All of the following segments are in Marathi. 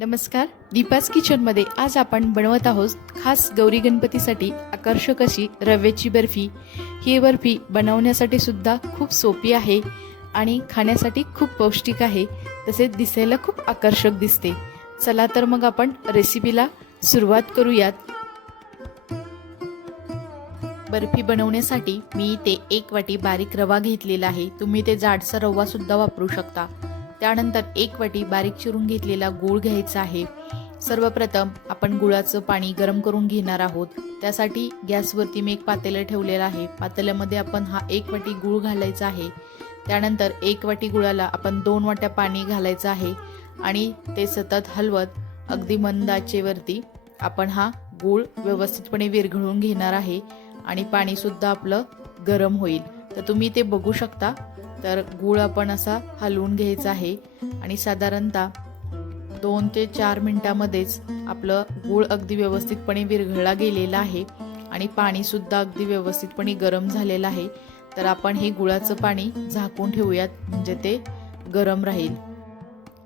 नमस्कार. दीपास किचनमध्ये आज आपण बनवत आहोत खास गौरी गणपतीसाठी आकर्षक अशी रव्याची बर्फी. ही बर्फी बनवण्यासाठी सुद्धा खूप सोपी आहे आणि खाण्यासाठी खूप पौष्टिक आहे. तसेच दिसायला खूप आकर्षक दिसते. चला तर मग आपण रेसिपीला सुरुवात करूयात. बर्फी बनवण्यासाठी मी इथे एक वाटी बारीक रवा घेतलेला आहे. तुम्ही ते जाडसा रवा सुद्धा वापरू शकता. त्यानंतर एक वाटी बारीक चिरून घेतलेला गूळ घ्यायचा आहे. सर्वप्रथम आपण गुळाचं पाणी गरम करून घेणार आहोत. त्यासाठी गॅसवरती मी एक पातेलं ठेवलेलं आहे. पातेल्यामध्ये आपण हा एक वाटी गूळ घालायचा आहे. त्यानंतर एक वाटी गुळाला आपण दोन वाट्या पाणी घालायचं आहे आणि ते सतत हलवत अगदी मंद आचेवरती आपण हा गूळ व्यवस्थितपणे विरघळून घेणार आहे आणि पाणीसुद्धा आपलं गरम होईल. तर तुम्ही ते बघू शकता. तर गूळ आपण असा हलवून घ्यायचा आहे. आणि साधारणतः दोन ते चार मिनटामध्येच आपलं गूळ अगदी व्यवस्थितपणे विरघळला गेलेला आहे. आणि पाणीसुद्धा अगदी व्यवस्थितपणे गरम झालेलं आहे. तर आपण हे गुळाचं पाणी झाकून ठेवूयात म्हणजे ते गरम राहील.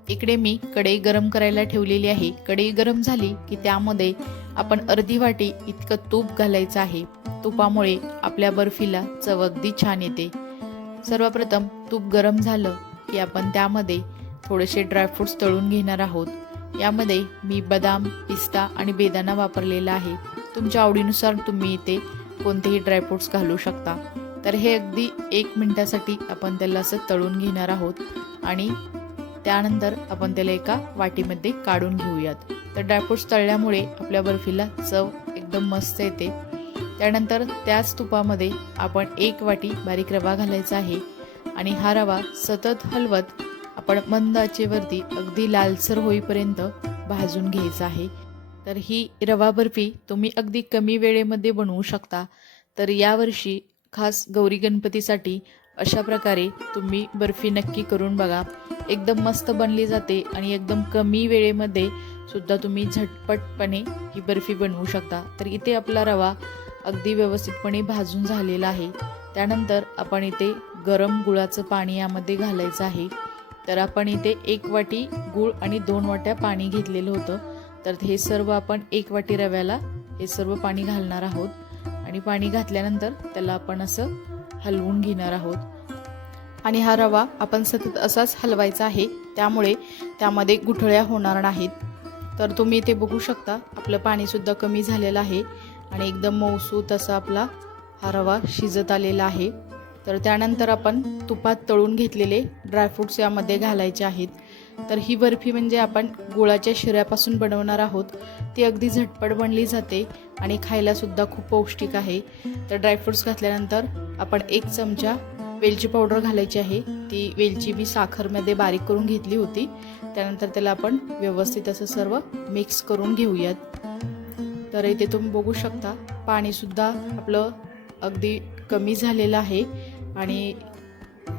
इकडे मी कढई गरम करायला ठेवलेली आहे. कढई गरम झाली की त्यामध्ये आपण अर्धी वाटी इतकं तूप घालायचं आहे. तुपामुळे आपल्या बर्फीला चव अगदी छान येते. सर्वप्रथम तूप गरम झालं की आपण त्यामध्ये थोडेसे ड्रायफ्रूट्स तळून घेणार आहोत. यामध्ये मी बदाम पिस्ता आणि बेदाणा वापरलेला आहे. तुमच्या आवडीनुसार तुम्ही इथे कोणतेही ड्रायफ्रूट्स घालू शकता. तर हे अगदी एक मिनटासाठी आपण त्याला असं तळून घेणार आहोत आणि त्यानंतर आपण त्याला एका वाटीमध्ये काढून घेऊयात. तर ड्रायफ्रूट्स तळल्यामुळे आपल्या बर्फीला चव एकदम मस्त येते. त्यानंतर त्याच तुपामध्ये आपण एक वाटी बारीक रवा घालायचा आहे आणि हा रवा सतत हलवत आपण मंद आचेवरती अगदी लालसर होईपर्यंत भाजून घ्यायचा आहे. तर ही रवा बर्फी तुम्ही अगदी कमी वेळेमध्ये बनवू शकता. तर यावर्षी खास गौरी गणपतीसाठी अशा प्रकारे तुम्ही बर्फी नक्की करून बघा. एकदम मस्त बनली जाते आणि एकदम कमी वेळेमध्ये सुद्धा तुम्ही झटपटपणे ही बर्फी बनवू शकता. तर इथे आपला रवा अगदी व्यवस्थितपणे भाजून झालेला आहे. त्यानंतर आपण इथे गरम गुळाचं पाणी यामध्ये घालायचं आहे. तर आपण इथे एक वाटी गूळ आणि दोन वाट्या पाणी घेतलेलं होतं. तर हे सर्व आपण एक वाटी रव्याला हे सर्व पाणी घालणार आहोत. आणि पाणी घातल्यानंतर त्याला आपण असं हलवून घेणार आहोत. आणि हा रवा आपण सतत असाच हलवायचा आहे. त्यामुळे त्यामध्ये गुठळ्या होणार नाहीत. तर तुम्ही इथे बघू शकता आपलं पाणीसुद्धा कमी झालेलं आहे. आणि एकदम मऊसूत असा आपला हा रवा शिजत आलेला आहे. तर त्यानंतर आपण तुपात तळून घेतलेले ड्रायफ्रूट्स यामध्ये घालायचे आहेत. तर ही बर्फी म्हणजे आपण गुळाच्या शिऱ्यापासून बनवणार आहोत. ती अगदी झटपट बनली जाते आणि खायलासुद्धा खूप पौष्टिक आहे. तर ड्रायफ्रूट्स घातल्यानंतर आपण एक चमचा वेलची पावडर घालायची आहे. ती वेलची मी साखरमध्ये बारीक करून घेतली होती. त्यानंतर त्याला आपण व्यवस्थित असं सर्व मिक्स करून घेऊयात. तर इथे तुम्ही बघू शकता पाणीसुद्धा आपलं अगदी कमी झालेलं आहे आणि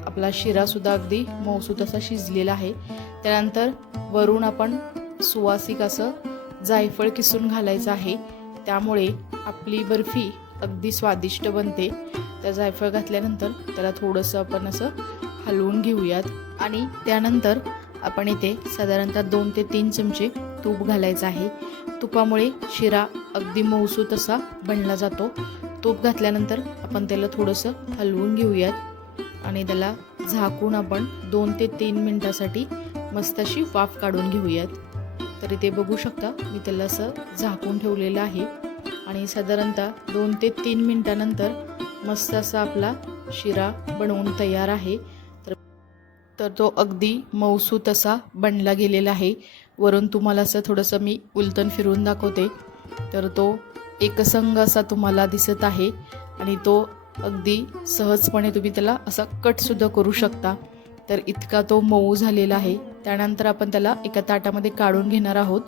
आपला शिरासुद्धा अगदी मऊसूत असा शिजलेला आहे. त्यानंतर वरून आपण सुवासिक असं जायफळ किसून घालायचं आहे. त्यामुळे आपली बर्फी अगदी स्वादिष्ट बनते. त्या जायफळ घातल्यानंतर त्याला थोडंसं आपण असं हलवून घेऊयात. आणि त्यानंतर आपण इथे साधारणतः दोन ते तीन चमचे तूप घालायचं आहे. तुपामुळे शिरा अगदी मऊसूत असा बनला जातो. तूप घातल्यानंतर आपण त्याला थोडंसं हलवून घेऊयात आणि त्याला झाकून आपण दोन ते तीन मिनटासाठी मस्त अशी वाफ काढून घेऊयात. तरी ते बघू शकता मी त्याला असं झाकून ठेवलेलं आहे. आणि साधारणतः दोन ते तीन मिनटानंतर मस्त असा आपला शिरा बनवून तयार आहे. तर तर तो अगदी मऊसूत असा बनला गेलेला आहे. वरून तुम्हाला असं थोडंसं मी उलटण फिरवून दाखवते. तर तो एकसंग असा तुम्हाला दिसत आहे आणि तो अगदी सहजपणे तुम्ही त्याला असा कटसुद्धा करू शकता. तर इतका तो मऊ झालेला आहे. त्यानंतर आपण त्याला एका ताटामध्ये काढून घेणार आहोत.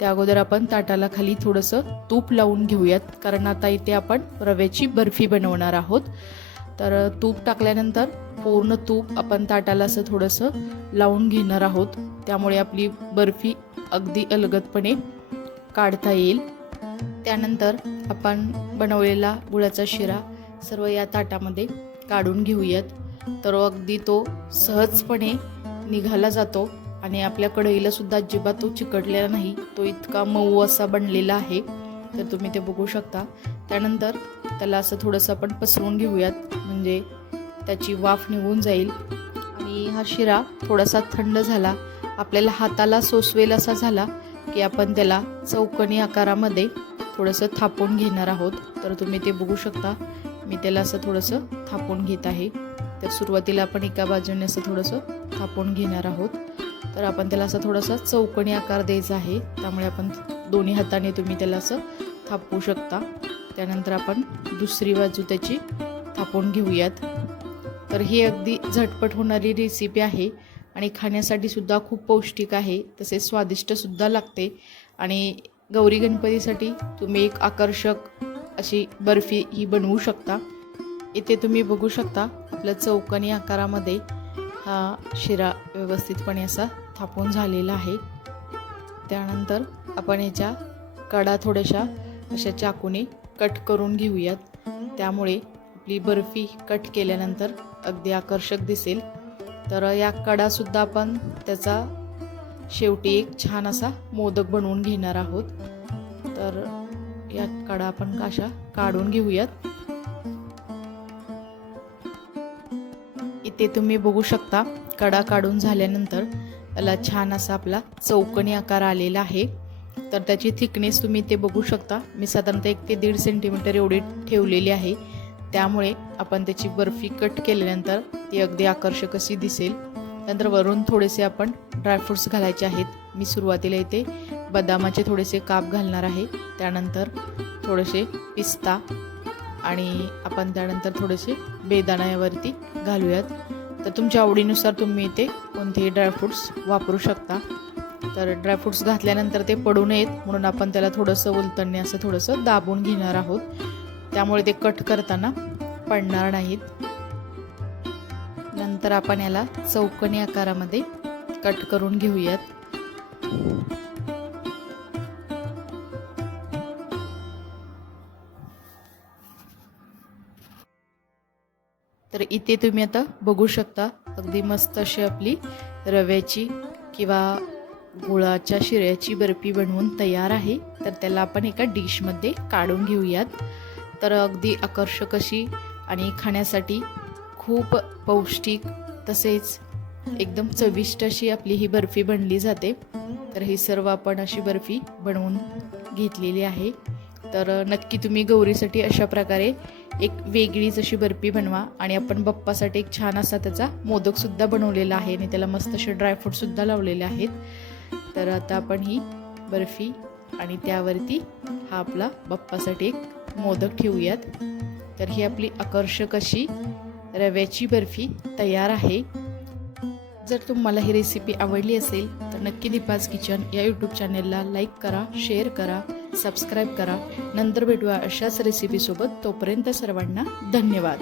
त्या अगोदर आपण ताटाला खाली थोडंसं तूप लावून घेऊयात. कारण आता इथे आपण रव्याची बर्फी बनवणार आहोत. तर तूप टाकल्यानंतर पूर्ण तूप आपण ताटाला असं थोडंसं लावून घेणार आहोत. त्यामुळे आपली बर्फी अगदी अलगदपणे काढता येईल. त्यानंतर आपण बनवलेला गुळाचा शिरा सर्व या ताटामध्ये काढून घेऊयात. तर अगदी तो सहजपणे निघाला जातो आणि आपल्या कढईला सुद्धा अजिबात तो चिकटलेला नाही. तो इतका मऊ असा बनलेला आहे. तर तुम्ही ते बघू शकता. त्यानंतर त्याला असं थोडंसं आपण पसरवून घेऊयात. म्हणजे त्याची वाफ निघून जाईल. आणि हा शिरा थोडासा थंड झाला. आपल्याला हाताला सोसवेल असा झाला की आपण त्याला चौकणी आकारामध्ये थोडंसं थापून घेणार आहोत. तर तुम्ही ते बघू शकता. मी त्याला असं थोडंसं थापून घेत आहे. तर सुरुवातीला आपण एका बाजूने असं थोडंसं थापून घेणार आहोत. तर आपण त्याला असं थोडासा चौकणी आकार द्यायचा आहे. त्यामुळे आपण दोन्ही हाताने तुम्ही त्याला असं थापू शकता. त्यानंतर आपण दुसरी बाजू त्याची थापून घेऊयात. तर ही अगदी झटपट होणारी रेसिपी आहे आणि खाण्यासाठी सुद्धा खूप पौष्टिक आहे तसेच स्वादिष्टसुद्धा लागते. आणि गौरी गणपतीसाठी तुम्ही एक आकर्षक अशी बर्फी ही बनवू शकता. इथे तुम्ही बघू शकता आपल्या चौकनी आकारामध्ये हा शिरा व्यवस्थितपणे असा थापून झालेला आहे. त्यानंतर आपण याच्या कडा थोड्याशा अशा चाकूने कट करून घेऊयात. त्यामुळे आपली बर्फी कट केल्यानंतर अगदी आकर्षक दिसेल. तर या कडासुद्धा आपण त्याचा शेवटी एक छान असा मोदक बनवून घेणार आहोत. तर या कडा आपण अशा काढून घेऊयात. इथे तुम्ही बघू शकता कडा काढून झाल्यानंतर त्याला छान असा आपला चौकणी आकार आलेला आहे. तर त्याची थिकनेस तुम्ही ते बघू शकता. मी साधारणतः एक ते दीड सेंटीमीटर एवढी ठेवलेली आहे. त्यामुळे आपण त्याची बर्फी कट केल्यानंतर ती अगदी आकर्षक अशी दिसेल. नंतर वरून थोडेसे आपण ड्रायफ्रूट्स घालायचे आहेत. मी सुरुवातीला इथे बदामाचे थोडेसे काप घालणार आहे. त्यानंतर थोडेसे पिस्ता आणि आपण त्यानंतर थोडेसे बेदाण्यावरती घालूयात. तर तुमच्या आवडीनुसार तुम्ही इथे कोणतेही ड्रायफ्रूट्स वापरू शकता. तर ड्रायफ्रूट्स घातल्यानंतर ते पडू नयेत. म्हणून आपण त्याला थोडंसं उलतणे असं थोडंसं दाबून घेणार आहोत. त्यामुळे ते कट करताना पडणार नाहीत. नंतर आपण याला चौकणी आकारामध्ये कट करून घेऊयात. तर इथे तुम्ही आता बघू शकता अगदी मस्त अशी आपली रव्याची किंवा गुळाच्या शिऱ्याची बर्फी बनवून तयार आहे. तर त्याला आपण एका डिशमध्ये काढून घेऊयात. तर अगदी आकर्षक अशी आणि खाण्यासाठी खूप पौष्टिक तसेच एकदम चविष्ट अशी आपली ही बर्फी बनली जाते. तर ही सर्व आपण अशी बर्फी बनवून घेतलेली आहे. तर नक्की तुम्ही गौरीसाठी अशा प्रकारे एक वेगळीच अशी बर्फी बनवा आणि आपण बप्पासाठी एक छान असा त्याचा मोदकसुद्धा बनवलेला आहे आणि त्याला मस्त असे ड्रायफ्रूटसुद्धा लावलेले आहेत. तर आता आपण ही बर्फी आणि त्यावरती हा आपला बप्पासाठी एक मोदक ठेवूयात. तर ही आपली आकर्षक अशी रव्याची बर्फी तयार आहे. जर तुम्हाला ही रेसिपी आवडली असेल तर नक्की दीपाज किचन या यूट्यूब चॅनेलला लाईक करा शेअर करा सबस्क्राईब करा. नंतर भेटूया अशाच रेसिपीसोबत तोपर्यंत सर्वांना धन्यवाद.